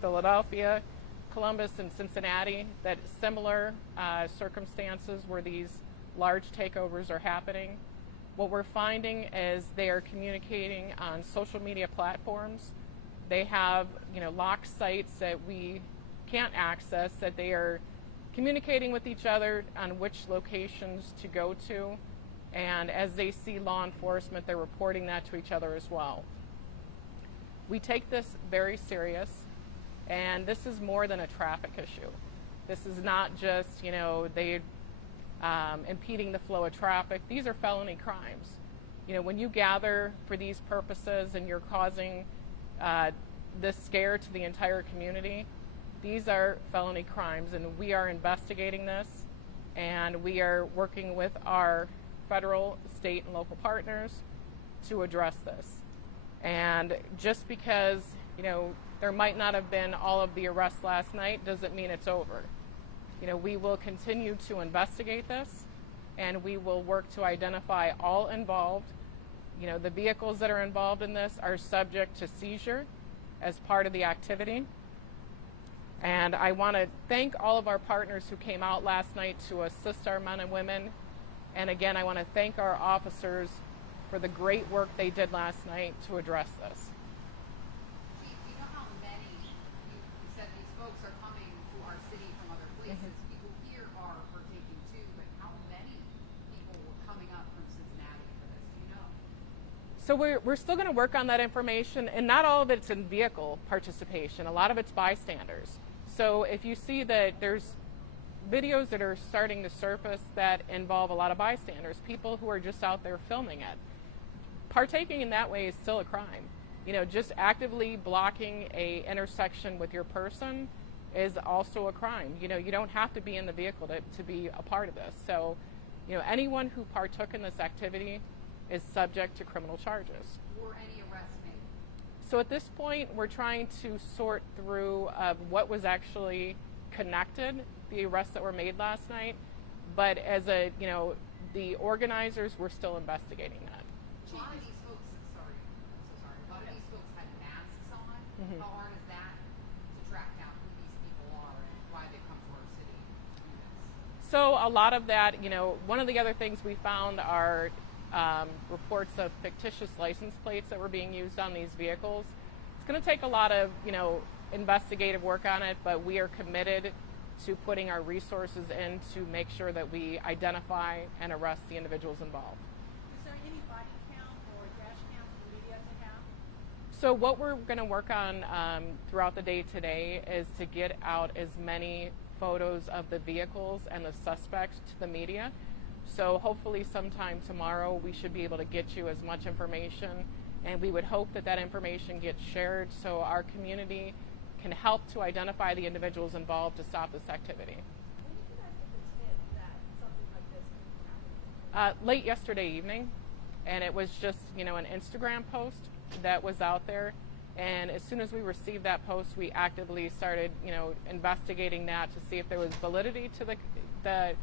Philadelphia, Columbus, and Cincinnati, that similar circumstances where these large takeovers are happening. What we're finding is they are communicating on social media platforms. They have, locked sites that we can't access, that they are communicating with each other on which locations to go to. And as they see law enforcement, they're reporting that to each other as well. We take this very serious, and this is more than a traffic issue. This is not just, they impeding the flow of traffic. These are felony crimes. When you gather for these purposes and you're causing this scare to the entire community, these are felony crimes, and we are investigating this, and we are working with our federal, state, and local partners to address this. And just because, there might not have been all of the arrests last night doesn't mean it's over. We will continue to investigate this, and we will work to identify all involved. The vehicles that are involved in this are subject to seizure as part of the activity. And I want to thank all of our partners who came out last night to assist our men and women. And again, I want to thank our officers for the great work they did last night to address this. Chief, do you know how many, you said these folks are coming to our city from other places. Mm-hmm. People here are partaking too, but how many people were coming up from Cincinnati for this? Do you know? So we're still going to work on that information, and not all of it's in vehicle participation. A lot of it's bystanders. So if you see that there's videos that are starting to surface that involve a lot of bystanders, people who are just out there filming it, partaking in that way is still a crime. Just actively blocking a intersection with your person is also a crime. You don't have to be in the vehicle to be a part of this. So, anyone who partook in this activity is subject to criminal charges. Were any arrests made? So at this point, we're trying to sort through what was actually connected, the arrests that were made last night. But as the organizers, we're still investigating that. A lot of these folks, sorry, I'm so sorry. A lot of these folks had masks on. Mm-hmm. How hard is that to track down who these people are and why they come to our city to do this? So a lot of that, one of the other things we found are reports of fictitious license plates that were being used on these vehicles. It's going to take a lot of, investigative work on it, but we are committed to putting our resources in to make sure that we identify and arrest the individuals involved. Is there any body count or dash count for the media to have? So what we're going to work on throughout the day today is to get out as many photos of the vehicles and the suspects to the media. So hopefully sometime tomorrow we should be able to get you as much information, and we would hope that that information gets shared so our community can help to identify the individuals involved to stop this activity. When did you guys get the tip that something like this could happen? Late yesterday evening, and it was just, an Instagram post that was out there. And as soon as we received that post, we actively started, investigating that to see if there was validity to the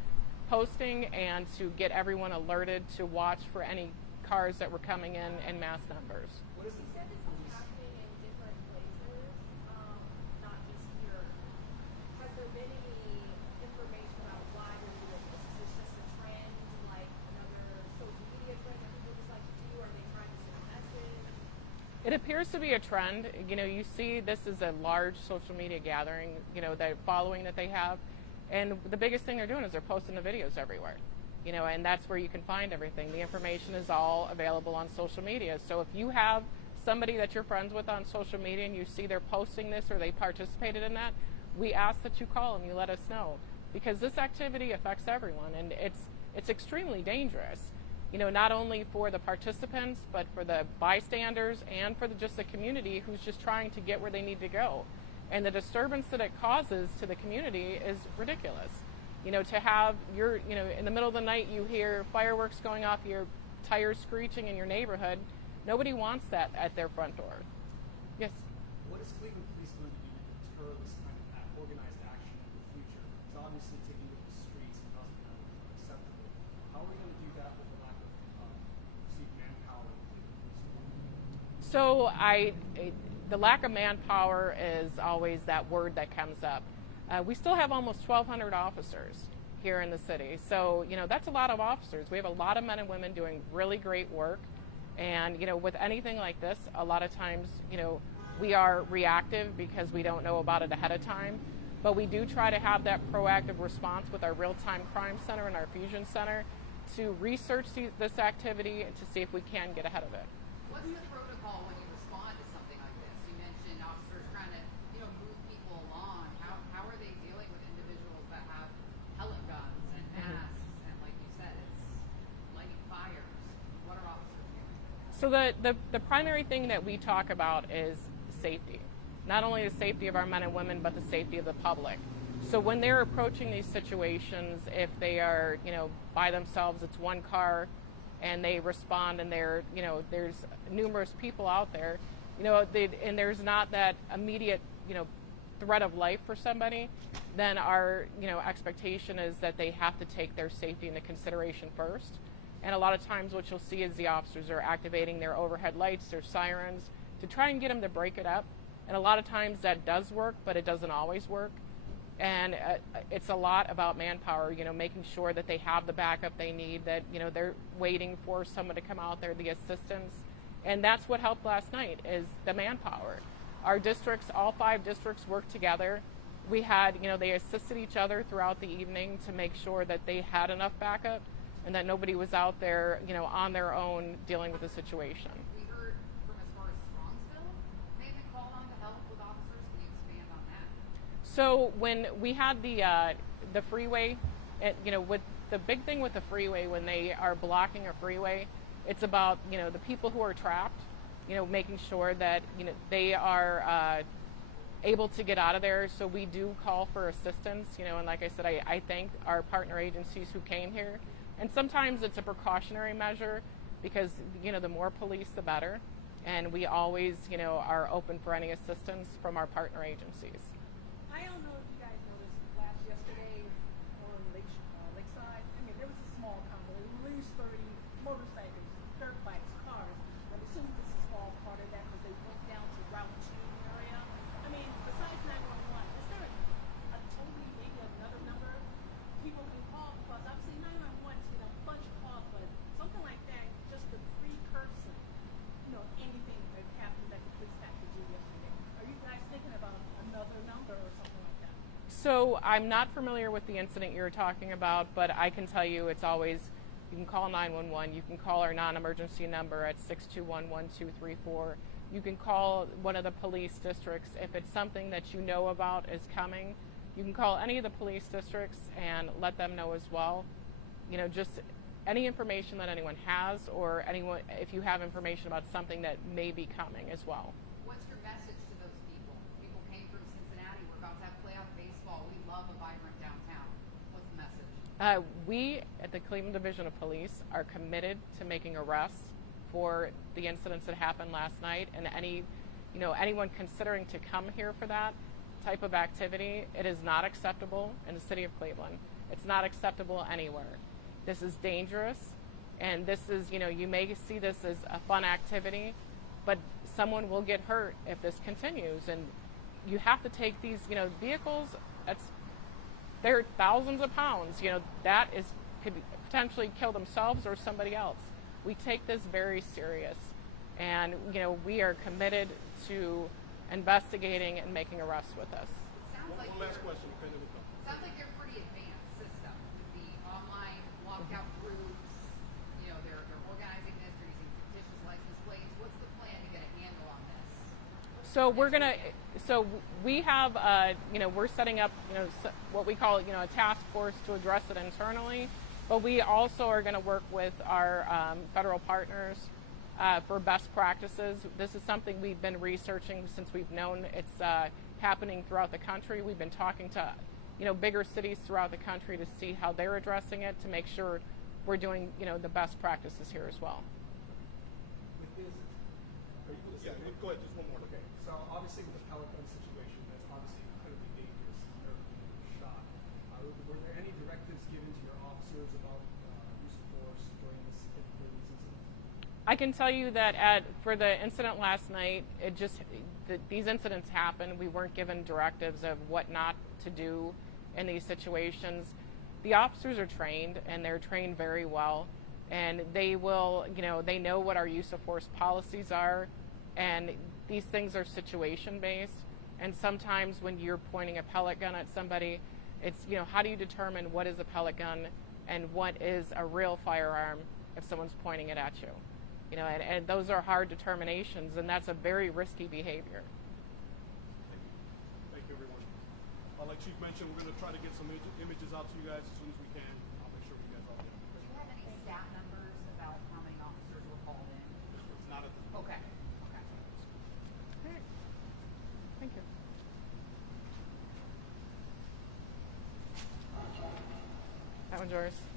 posting and to get everyone alerted to watch for any cars that were coming in mass numbers. You said this was happening in different places, not just here. Has there been any information about why they're doing this? Is this just a trend, like another social media trend that people just like to do? Are they trying to send a message? It appears to be a trend. You see this is a large social media gathering, the following that they have. And the biggest thing they're doing is they're posting the videos everywhere, and that's where you can find everything. The information is all available on social media. So if you have somebody that you're friends with on social media and you see they're posting this or they participated in that, we ask that you call and you let us know, because this activity affects everyone, and it's extremely dangerous, not only for the participants, but for the bystanders and for just the community who's just trying to get where they need to go. And the disturbance that it causes to the community is ridiculous. To have in the middle of the night you hear fireworks going off, your tires screeching in your neighborhood. Nobody wants that at their front door. Yes? What is Cleveland Police going to do to deter this kind of organized action in the future? It's obviously taking to the streets and causing that unacceptable. How are we going to do that with the lack of perceived manpower in Cleveland Police? So the lack of manpower is always that word that comes up. We still have almost 1,200 officers here in the city. So, that's a lot of officers. We have a lot of men and women doing really great work. And, with anything like this, a lot of times, we are reactive because we don't know about it ahead of time. But we do try to have that proactive response with our real-time crime center and our fusion center to research this activity and to see if we can get ahead of it. What's the protocol when you respond to something like this? You mentioned officers trying to, move people along. How are they dealing with individuals that have pellet guns and masks and, like you said, it's lighting fires? What are officers doing? So the primary thing that we talk about is safety. Not only the safety of our men and women, but the safety of the public. So when they're approaching these situations, if they are, by themselves, it's one car, and they respond, and there's numerous people out there, and there's not that immediate, threat of life for somebody, then our, expectation is that they have to take their safety into consideration first. And a lot of times what you'll see is the officers are activating their overhead lights, their sirens, to try and get them to break it up. And a lot of times that does work, but it doesn't always work. And it's a lot about manpower, making sure that they have the backup they need, that, they're waiting for someone to come out there, the assistance. And that's what helped last night, is the manpower. Our districts, all 5 districts, worked together. We had, they assisted each other throughout the evening to make sure that they had enough backup and that nobody was out there, on their own dealing with the situation. We heard from as far as Strongsville, may have been called on to help with officers. Can you expand on that? So when we had the freeway, with the big thing with the freeway, when they are blocking a freeway, it's about, the people who are trapped, making sure that, they are able to get out of there. So we do call for assistance, and like I said, I thank our partner agencies who came here. And sometimes it's a precautionary measure because, the more police, the better. And we always, are open for any assistance from our partner agencies. I don't know if you guys noticed yesterday on Lakeside. There was a small convoy, at least 30 motorcycles, dirt bikes, cars. I'm assuming this is all part of that because they went down to Route 2 area. Besides 911, is there a totally, maybe another number people can call? Because obviously 911 is a bunch of calls, but something like that, just the precursor, anything that happened that the police had to do yesterday. Are you guys thinking about another number or something like that? So I'm not familiar with the incident you're talking about, but I can tell you it's always, you can call 911, you can call our non-emergency number at 621-1234. You can call one of the police districts if it's something that you know about is coming. You can call any of the police districts and let them know as well. Just any information that anyone has, or anyone, if you have information about something that may be coming as well. What's your message to those people? People came from Cincinnati. We're about to have playoff baseball. We love a vibrant downtown. What's the message? We at the Cleveland Division of Police are committed to making arrests for the incidents that happened last night, and anyone considering to come here for that type of activity. It is not acceptable in the city of Cleveland. It's not acceptable anywhere. This is dangerous, and this is, you may see this as a fun activity, but someone will get hurt if this continues. And you have to take these, vehicles, they're thousands of pounds, that could potentially kill themselves or somebody else. We take this very serious, and, we are committed to investigating and making arrests with this. Sounds like One last question. Okay, then we go. sounds like they're a pretty advanced system. The online walkout groups, they're organizing this. They're using fictitious license plates. What's the plan to get a handle on this? So we have, we're setting up, what we call, a task force to address it internally, but we also are going to work with our federal partners for best practices. This is something we've been researching since we've known it's happening throughout the country. We've been talking to, bigger cities throughout the country to see how they're addressing it, to make sure we're doing, the best practices here as well. With this, are you going to Yeah, go ahead. Just one more. Okay, so obviously with the pellet gun situation, that's obviously incredibly dangerous. They're being shot. Were there any directives given to your officers about use of force during these incidents? I can tell you that for the incident last night, these incidents happen. We weren't given directives of what not to do in these situations. The officers are trained, and they're trained very well, and they will, they know what our use of force policies are, and these things are situation based. And sometimes when you're pointing a pellet gun at somebody, it's, how do you determine what is a pellet gun and what is a real firearm if someone's pointing it at you? And those are hard determinations, and that's a very risky behavior. Thank you, everyone. Like Chief mentioned, we're going to try to get some images out to you guys as soon as we can. I'll make sure you guys all get them. Do you have any stat numbers about how many officers were called in? It's not at this point. Okay. Okay. Okay. Thank you. That one's yours.